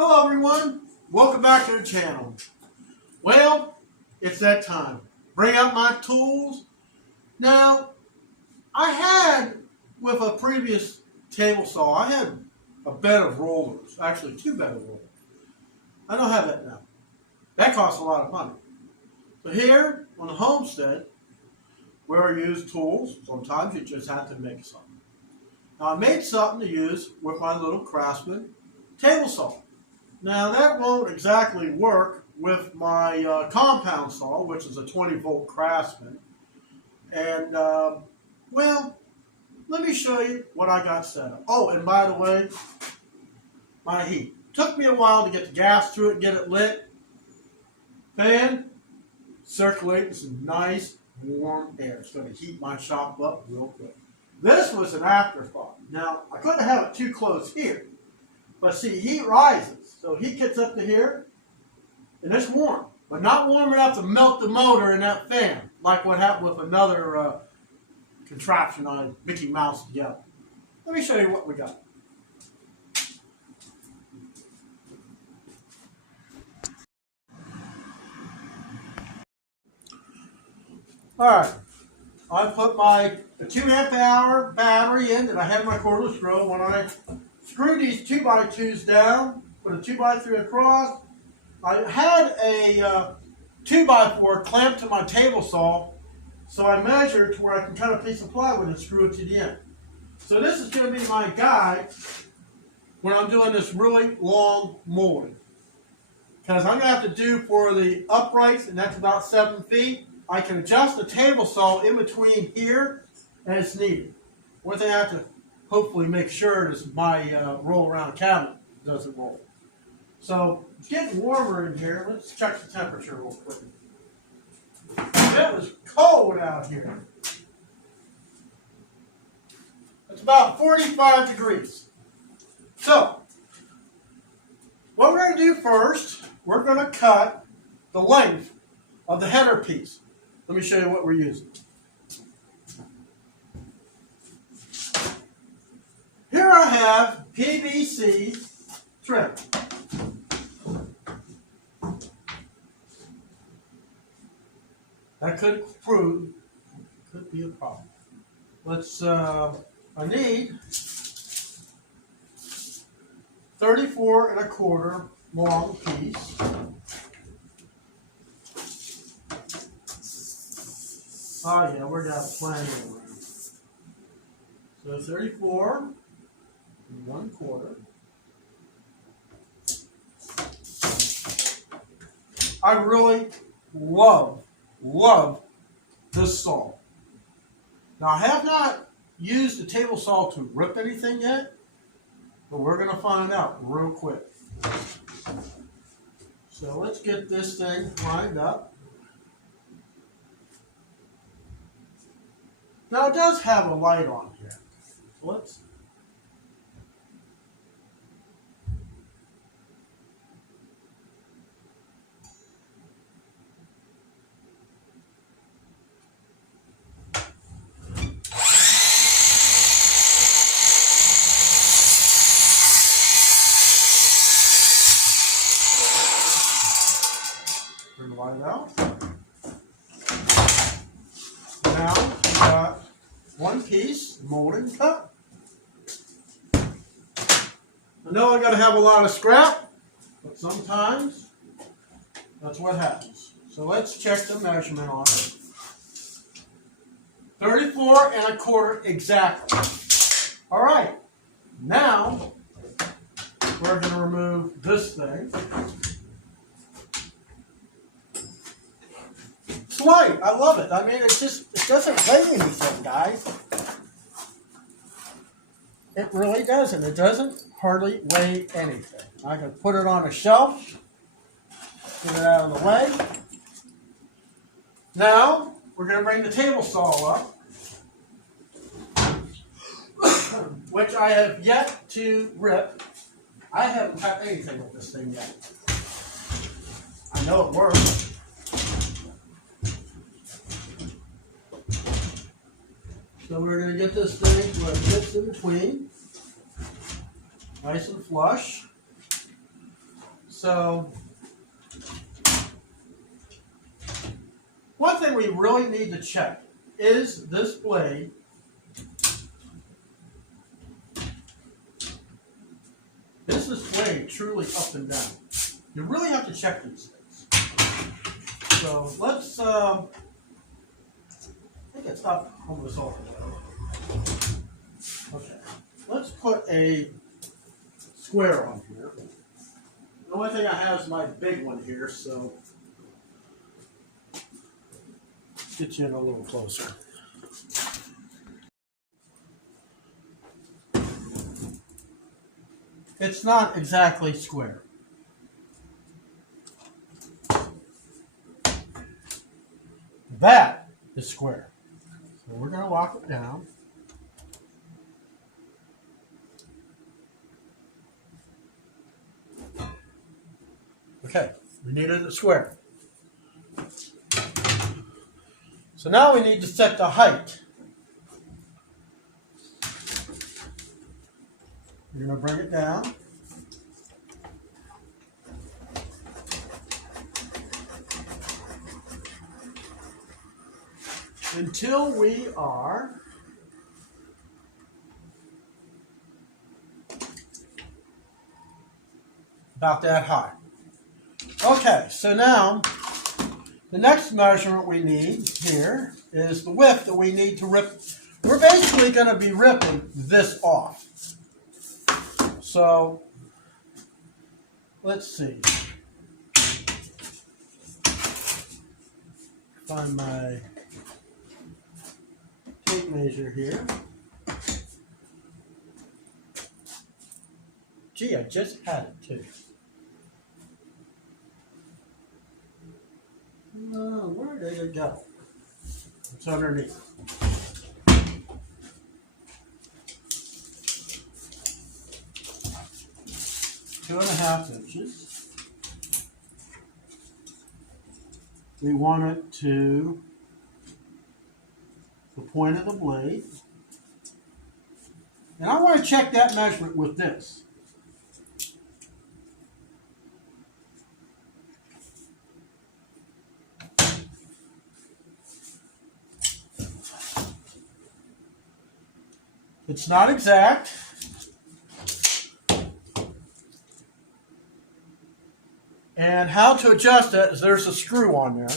Hello everyone, welcome back to the channel. Well, it's that time. Bring out my tools. Now, I had, with a previous table saw, I had a bed of rollers. Actually, 2 beds of rollers. I don't have that now. That costs a lot of money. So here, on the homestead, where I use tools, sometimes you just have to make something. Now, I made something to use with my little Craftsman table saw. Now that won't exactly work with my compound saw, which is a 20-volt Craftsman. And, well, let me show you what I got set up. Oh, and by the way, my heat. Took me a while to get the gas through it, get it lit. Fan, circulating some nice warm air. It's going to heat my shop up real quick. This was an afterthought. Now, I couldn't have it too close here. But see, heat rises. So heat gets up to here, and it's warm. But not warm enough to melt the motor in that fan, like what happened with another contraption on Mickey Mouse together. Let me show you what we got. Alright, I put my 2 amp hour battery in that I had my cordless drill. When I screwed these 2x2s down, put a 2x3 across, I had a 2x4 clamped to my table saw, so I measured to where I can cut a piece of plywood and screw it to the end. So this is going to be my guide when I'm doing this really long molding. Because I'm going to have to do for the uprights, and that's about 7 feet. I can adjust the table saw in between here as needed. One thing I have to hopefully make sure is my roll around cabinet doesn't roll. So it's getting warmer in here. Let's check the temperature real quick. It was cold out here. It's about 45 degrees. So what we're going to do first, we're going to cut the length of the header piece. Let me show you what we're using. Here I have PVC trim. That could be a problem. Let's, I need 34 1/4 long piece. Oh yeah, we're got plenty of room. So 34 1/4. I really love this saw. Now I have not used the table saw to rip anything yet, but we're going to find out real quick. So let's get this thing lined up. Now it does have a light on here. So let's turn the light out. Now we got 1 piece molded and cut. I know I got to have a lot of scrap, but sometimes that's what happens. So let's check the measurement on it. 34 1/4 exactly. All right, now we're going to remove this thing. It's light. I love it. I mean, it doesn't weigh anything, guys. It really doesn't. It doesn't hardly weigh anything. I can put it on a shelf, get it out of the way. Now, we're going to bring the table saw up, which I have yet to rip. I haven't cut anything with this thing yet. I know it works. So we're going to get this thing where it fits in between. Nice and flush. So one thing we really need to check is this blade truly up and down. You really have to check these things. So let's I think it's up almost all the way. Okay, let's put a square on here. The only thing I have is my big one here, so get you in a little closer. It's not exactly square. That is square. So we're going to lock it down. Okay, we needed it square. So now we need to set the height. You're going to bring it down. Until we are about that high. Okay, so now the next measurement we need here is the width that we need to rip. We're basically going to be ripping this off. So let's see. Find my tape measure here. Gee, I just had it too. Where did it go? It's underneath. Two and a half inches. We want it to the point of the blade. And I want to check that measurement with this. It's not exact. And how to adjust it is there's a screw on there.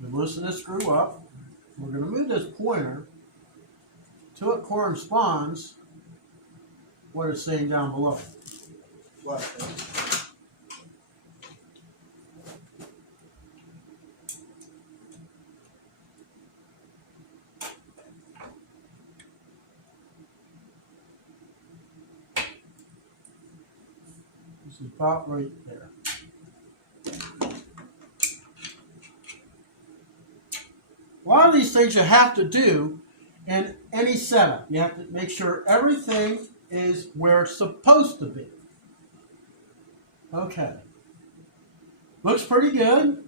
We loosen this screw up. We're going to move this pointer till it corresponds what it's saying down below. What? This is about right there. A lot of these things you have to do in any setup. You have to make sure everything is where it's supposed to be. Okay. Looks pretty good.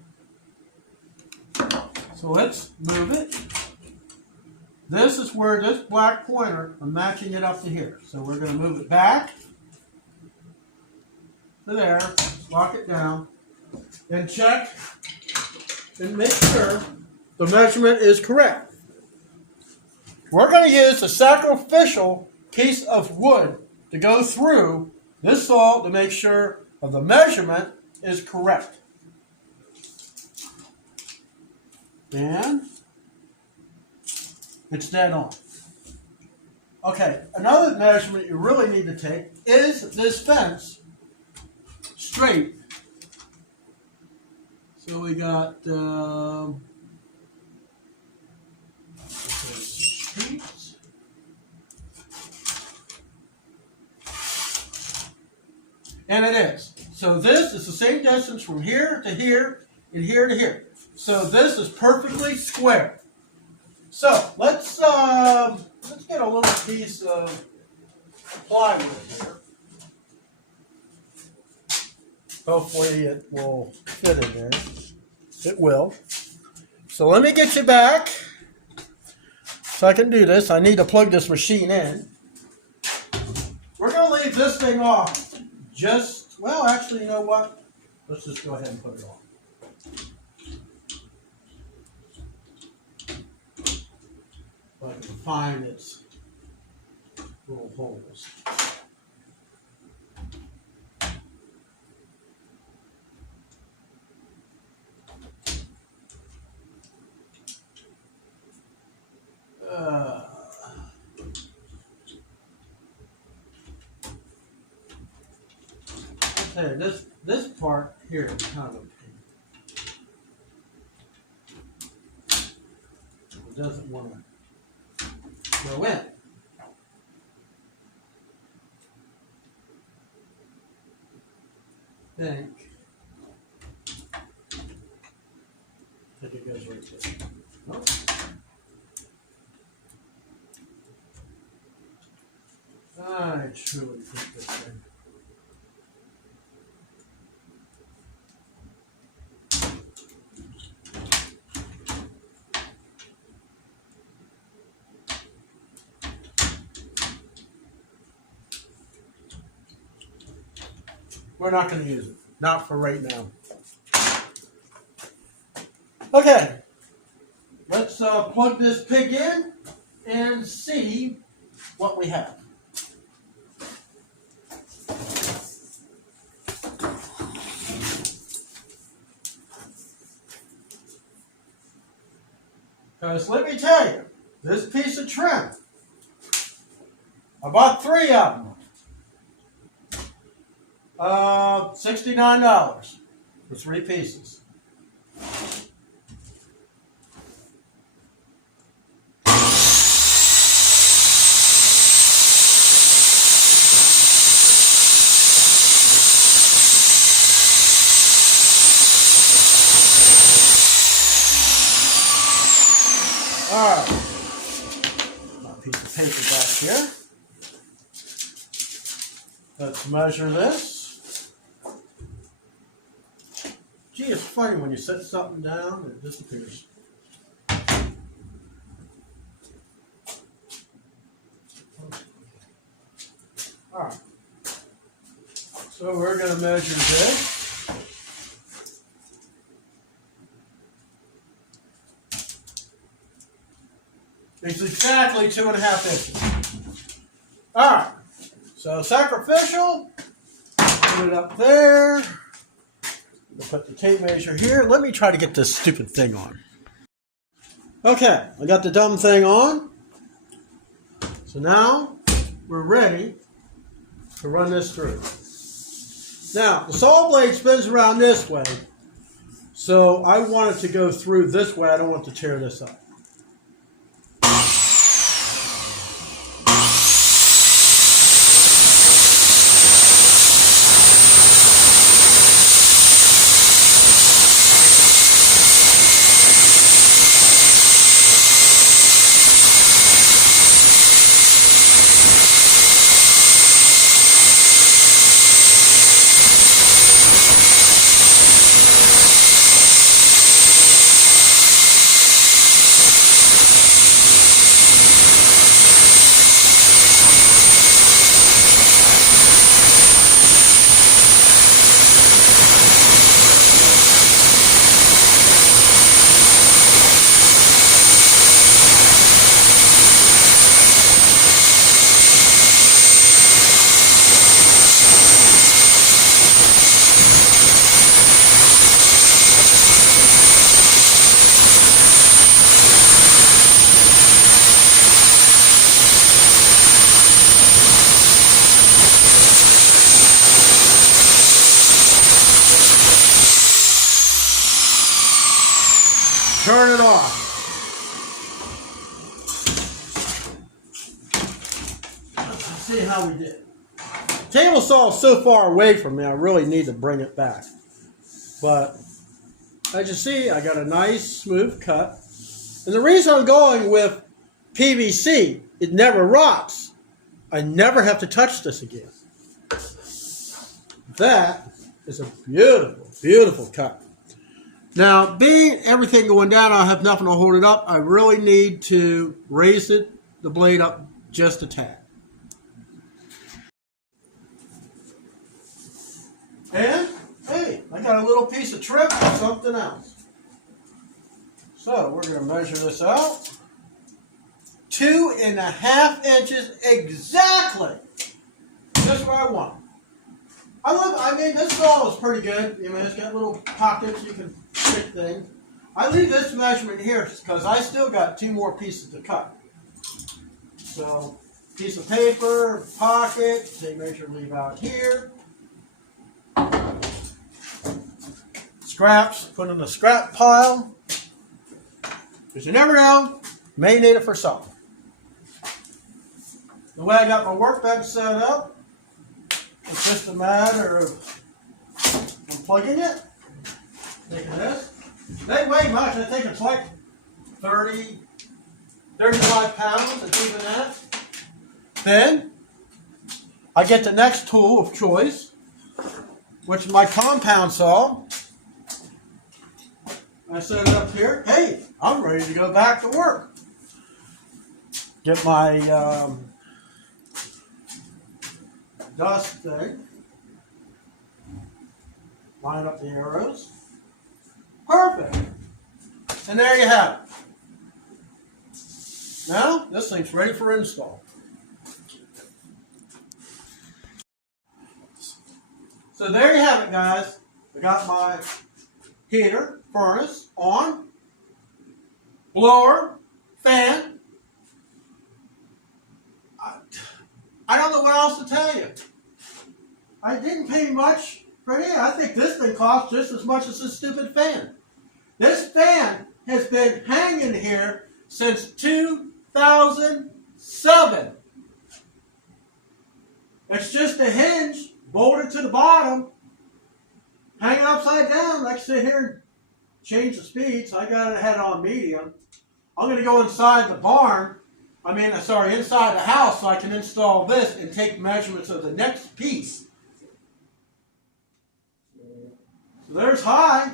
So let's move it. This is where this black pointer, I'm matching it up to here. So we're going to move it back to there, lock it down, and check and make sure the measurement is correct. We're going to use a sacrificial piece of wood to go through this saw to make sure that the measurement is correct. And it's dead on. Okay, another measurement you really need to take is this fence straight. So we got and it is. So this is the same distance from here to here and here to here. So this is perfectly square. So let's get a little piece of plywood here. Hopefully it will fit in there. It will. So let me get you back so I can do this. I need to plug this machine in. We're going to leave this thing off. Well, actually, you know what? Let's just go ahead and put it on. So I can find its little holes. Okay, this part here is kind of a pain. It doesn't want to go in. I think it goes right there. Nope. I truly think this thing. We're not going to use it. Not for right now. Okay. Let's plug this pig in and see what we have. Because let me tell you, this piece of trim, I bought 3 of them. $69 for 3 pieces. All right, my piece of paper back here. Let's measure this. Gee, it's funny when you set something down, it disappears. All right. So we're going to measure this. It's exactly 2.5 inches. All right. So sacrificial. Put it up there. We'll put the tape measure here. Let me try to get this stupid thing on. Okay, I got the dumb thing on. So now we're ready to run this through. Now, the saw blade spins around this way. So I want it to go through this way. I don't want to tear this up. Turn it off. Let's see how we did. Table saw is so far away from me, I really need to bring it back. But as you see, I got a nice smooth cut. And the reason I'm going with PVC, it never rots. I never have to touch this again. That is a beautiful, beautiful cut. Now, being everything going down, I have nothing to hold it up. I really need to raise the blade up just a tad. And, hey, I got a little piece of trim for something else. So, we're going to measure this out. 2.5 inches exactly. Just what I want. I mean, this saw is pretty good. I mean, it's got little pockets you can stick things. I leave this measurement here because I still got 2 more pieces to cut. So, piece of paper, pocket, same measure leave out here. Scraps, put in the scrap pile. Because you never know, may need it for something. The way I got my workbench set up, it's just a matter of unplugging it, taking this. They weigh much. I think it's like 30, 35 pounds. It's even that. Then I get the next tool of choice, which is my compound saw. I set it up here. Hey, I'm ready to go back to work. Get my dust thing. Line up the arrows. Perfect. And there you have it. Now, this thing's ready for install. So there you have it, guys. I got my heater, furnace on, blower, fan. I don't know what else to tell you. I didn't pay much for it. I think this thing cost just as much as this stupid fan. This fan has been hanging here since 2007. It's just a hinge bolted to the bottom, hanging upside down. I can sit here and change the speeds. I got it head on medium. I'm going to go inside the barn. Inside the house so I can install this and take measurements of the next piece. So there's high.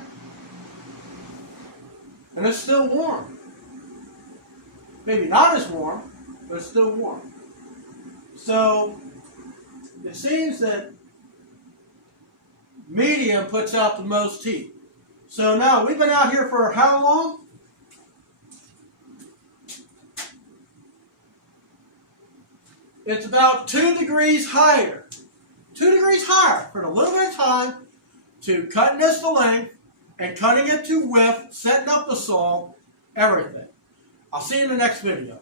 And it's still warm. Maybe not as warm, but it's still warm. So it seems that medium puts out the most heat. So now we've been out here for how long? It's about 2 degrees higher. 2 degrees higher for a little bit of time to cutting this to length and cutting it to width, setting up the saw, everything. I'll see you in the next video.